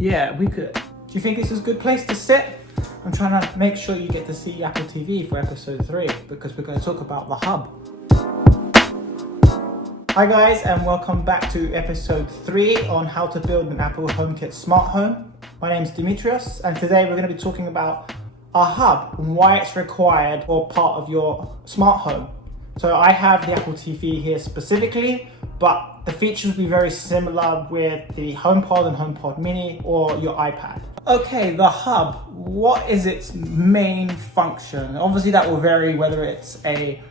Yeah, we could. Do you think this is a good place to sit? I'm trying to make sure you get to see Apple TV for episode 3 because we're going to talk about the hub. Hi guys, and welcome back to episode 3 on how to build an Apple HomeKit Smart Home. My name is Dimitris, and today we're going to be talking about a hub and why it's required or part of your smart home. So I have the Apple TV here specifically, but the features will be very similar with the HomePod and HomePod Mini or your iPad. Okay, the hub, what is its main function? Obviously that will vary whether it's a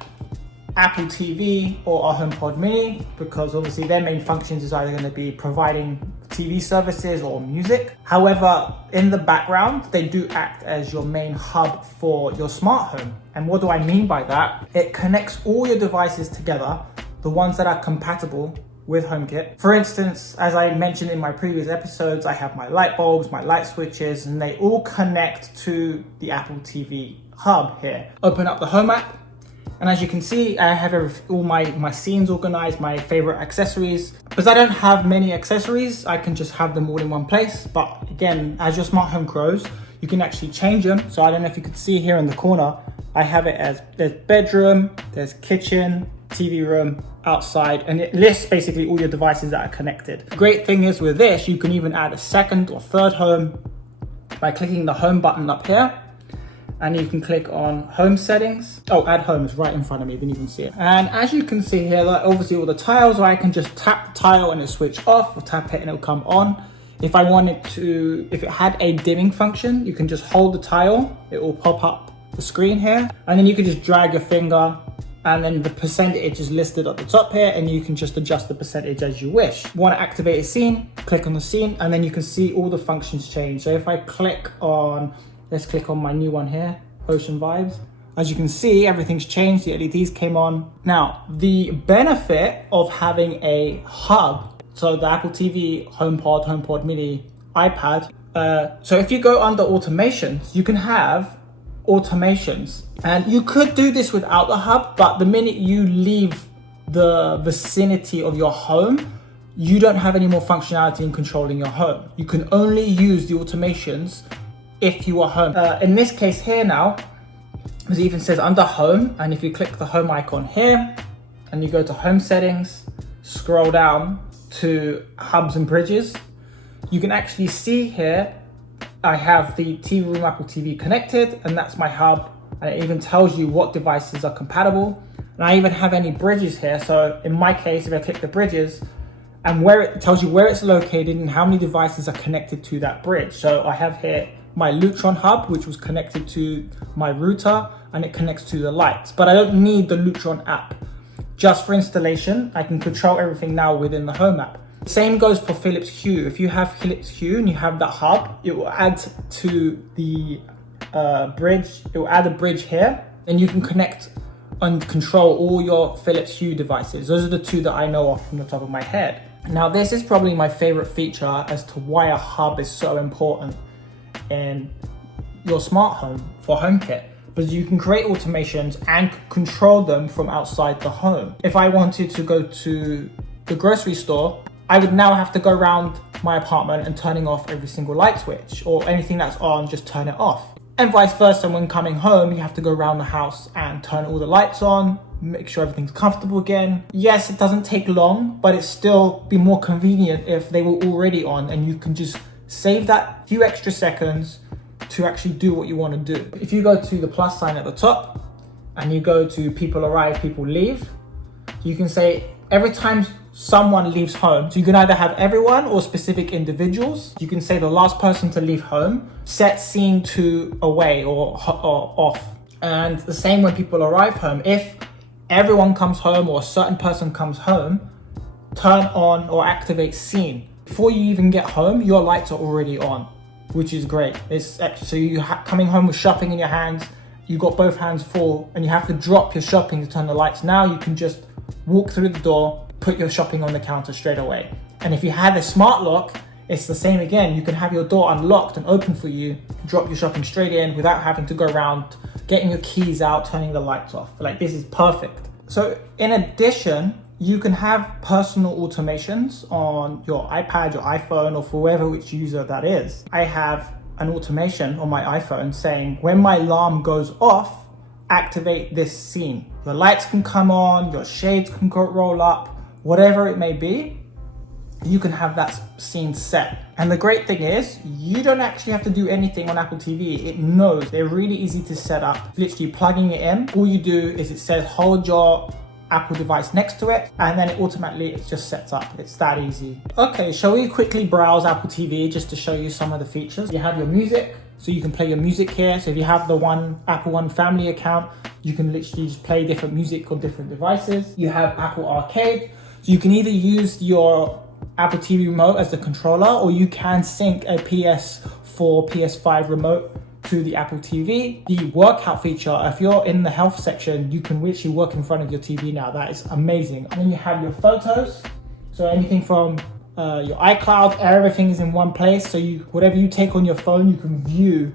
Apple TV or a HomePod Mini, because obviously their main functions is either going to be providing TV services or music. However, in the background, they do act as your main hub for your smart home. And what do I mean by that? It connects all your devices together, the ones that are compatible with HomeKit. For instance, as I mentioned in my previous episodes, I have my light bulbs, my light switches, and they all connect to the Apple TV hub here. Open up the Home app, and as you can see, I have all my scenes organized, my favorite accessories. Because I don't have many accessories, I can just have them all in one place. But again, as your smart home grows, you can actually change them. So I don't know if you could see here in the corner, I have it as there's bedroom, there's kitchen, TV room, outside, and it lists basically all your devices that are connected. The great thing is with this, you can even add a second or third home by clicking the home button up here. And you can click on home settings. Oh, add home is right in front of me, didn't even see it. And as you can see here, like obviously all the tiles, or I can just tap the tile and it'll switch off, or tap it and it'll come on. If I wanted to, if it had a dimming function, you can just hold the tile, it will pop up the screen here. And then you can just drag your finger and then the percentage is listed at the top here, and you can just adjust the percentage as you wish. Want to activate a scene, click on the scene, and then you can see all the functions change. So if I click on, let's click on my new one here, Ocean Vibes. As you can see, everything's changed, the LEDs came on. Now, the benefit of having a hub, so the Apple TV, HomePod, HomePod Mini, iPad, so if you go under automations, you can have automations. And you could do this without the hub, but the minute you leave the vicinity of your home, you don't have any more functionality in controlling your home. You can only use the automations if you are home. In this case here now, it even says under home, and if you click the home icon here and you go to home settings, scroll down to hubs and bridges, you can actually see here I have the TV room Apple TV connected, and that's my hub, and it even tells you what devices are compatible. And I even have any bridges here, so in my case, if I click the bridges, and where it tells you where it's located and how many devices are connected to that bridge. So I have here my Lutron hub, which was connected to my router, and it connects to the lights. But I don't need the Lutron app. Just for installation, I can control everything now within the Home app. Same goes for Philips Hue. If you have Philips Hue and you have that hub, it will add to the bridge. It will add a bridge here, and you can connect and control all your Philips Hue devices. Those are the two that I know of from the top of my head. Now, this is probably my favorite feature as to why a hub is so important in your smart home for HomeKit, because you can create automations and control them from outside the home. If I wanted to go to the grocery store, I would now have to go around my apartment and turning off every single light switch, or anything that's on, just turn it off. And vice versa, when coming home, you have to go around the house and turn all the lights on, make sure everything's comfortable again. Yes, it doesn't take long, but it's still be more convenient if they were already on, and you can just save that few extra seconds to actually do what you want to do. If you go to the plus sign at the top and you go to people arrive, people leave, you can say every time someone leaves home, so you can either have everyone or specific individuals. You can say the last person to leave home, set scene to away or off. And the same when people arrive home. If everyone comes home or a certain person comes home, turn on or activate scene. Before you even get home, your lights are already on, which is great. It's actually, so you coming home with shopping in your hands, you got both hands full, and you have to drop your shopping to turn the lights. Now you can just walk through the door, put your shopping on the counter straight away. And if you have a smart lock, it's the same again. You can have your door unlocked and open for you, drop your shopping straight in without having to go around, getting your keys out, turning the lights off. Like, this is perfect. So in addition, you can have personal automations on your iPad, your iPhone, or for whoever which user that is. I have an automation on my iPhone saying when my alarm goes off, activate this scene. Your lights can come on, your shades can roll up, whatever it may be, you can have that scene set. And the great thing is, you don't actually have to do anything on Apple TV. It knows. They're really easy to set up. Literally plugging it in, all you do is it says hold your Apple device next to it, and then it just sets up. It's that easy. Okay, shall we quickly browse Apple TV just to show you some of the features? You have your music, so you can play your music here. So if you have the Apple One family account, you can literally just play different music on different devices. You have Apple Arcade, so you can either use your Apple TV remote as the controller, or you can sync a PS4, PS5 remote to the Apple TV. The workout feature, if you're in the health section, you can literally work in front of your TV now. That is amazing. And then you have your photos. So anything from your iCloud, everything is in one place. So whatever you take on your phone, you can view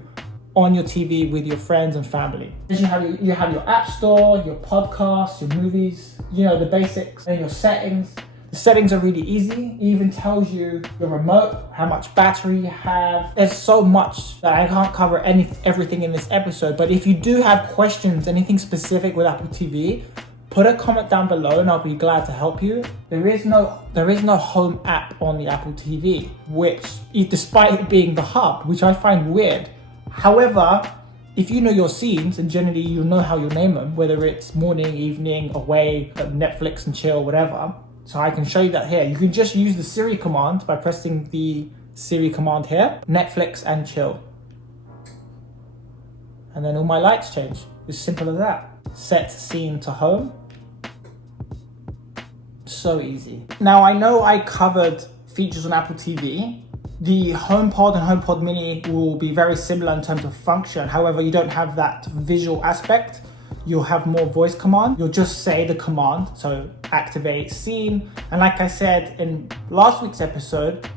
on your TV with your friends and family. Then you have your app store, your podcasts, your movies, the basics, and your settings. The settings are really easy. It even tells you your remote, how much battery you have. There's so much that I can't cover everything in this episode, but if you do have questions, anything specific with Apple TV, put a comment down below and I'll be glad to help you. There is no home app on the Apple TV, which, despite it being the hub, which I find weird. However, if you know your scenes, and generally you know how you name them, whether it's morning, evening, away, Netflix and chill, whatever. So I can show you that here. You can just use the Siri command by pressing the Siri command here, Netflix and chill. And then all my lights change. It's simple as that. Set scene to home. So easy. Now I know I covered features on Apple TV. The HomePod and HomePod Mini will be very similar in terms of function. However, you don't have that visual aspect. You'll have more voice command. You'll just say the command, so activate scene. And like I said in last week's episode,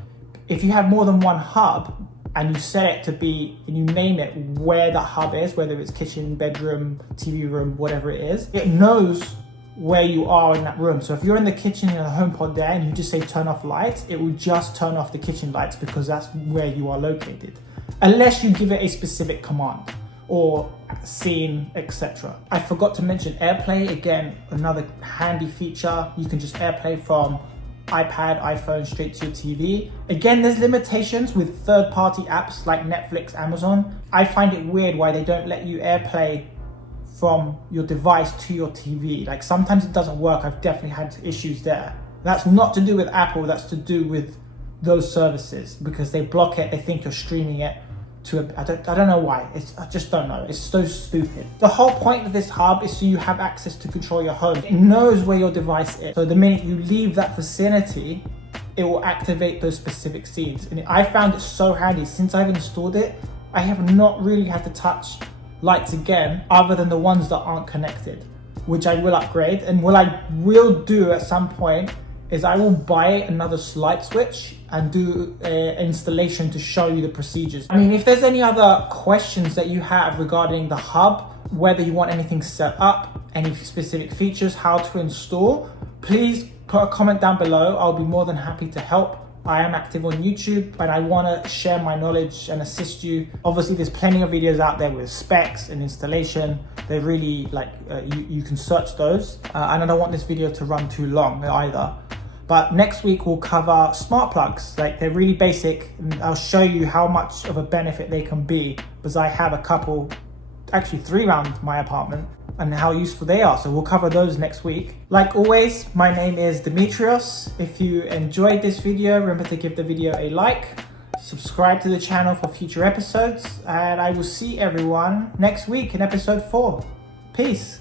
if you have more than one hub and you set it to be, and you name it where the hub is, whether it's kitchen, bedroom, TV room, whatever it is, it knows where you are in that room. So if you're in the kitchen and the HomePod there and you just say turn off lights, it will just turn off the kitchen lights because that's where you are located. Unless you give it a specific command or scene, etc. I forgot to mention AirPlay. Again, another handy feature. You can just AirPlay from iPad, iPhone straight to your TV. Again, there's limitations with third-party apps like Netflix, Amazon. I find it weird why they don't let you AirPlay from your device to your TV. Like sometimes it doesn't work. I've definitely had issues there. That's not to do with Apple, that's to do with those services because they block it. They think you're streaming it to I don't know why. I just don't know. It's so stupid. The whole point of this hub is so you have access to control your home. It knows where your device is. So the minute you leave that vicinity, it will activate those specific scenes. And I found it so handy. Since I've installed it, I have not really had to touch lights again other than the ones that aren't connected, which I will upgrade. And what I will do at some point is I will buy another light switch and do an installation to show you the procedures. I mean, if there's any other questions that you have regarding the hub, whether you want anything set up, any specific features, how to install, please put a comment down below. I'll be more than happy to help. I am active on YouTube and I want to share my knowledge and assist you. Obviously, there's plenty of videos out there with specs and installation. They're really you can search those. And I don't want this video to run too long either. But next week we'll cover smart plugs. Like they're really basic and I'll show you how much of a benefit they can be because I have a couple, actually 3 around my apartment and how useful they are. So we'll cover those next week. Like always, my name is Dimitrios. If you enjoyed this video, remember to give the video a like, subscribe to the channel for future episodes, and I will see everyone next week in episode 4. Peace.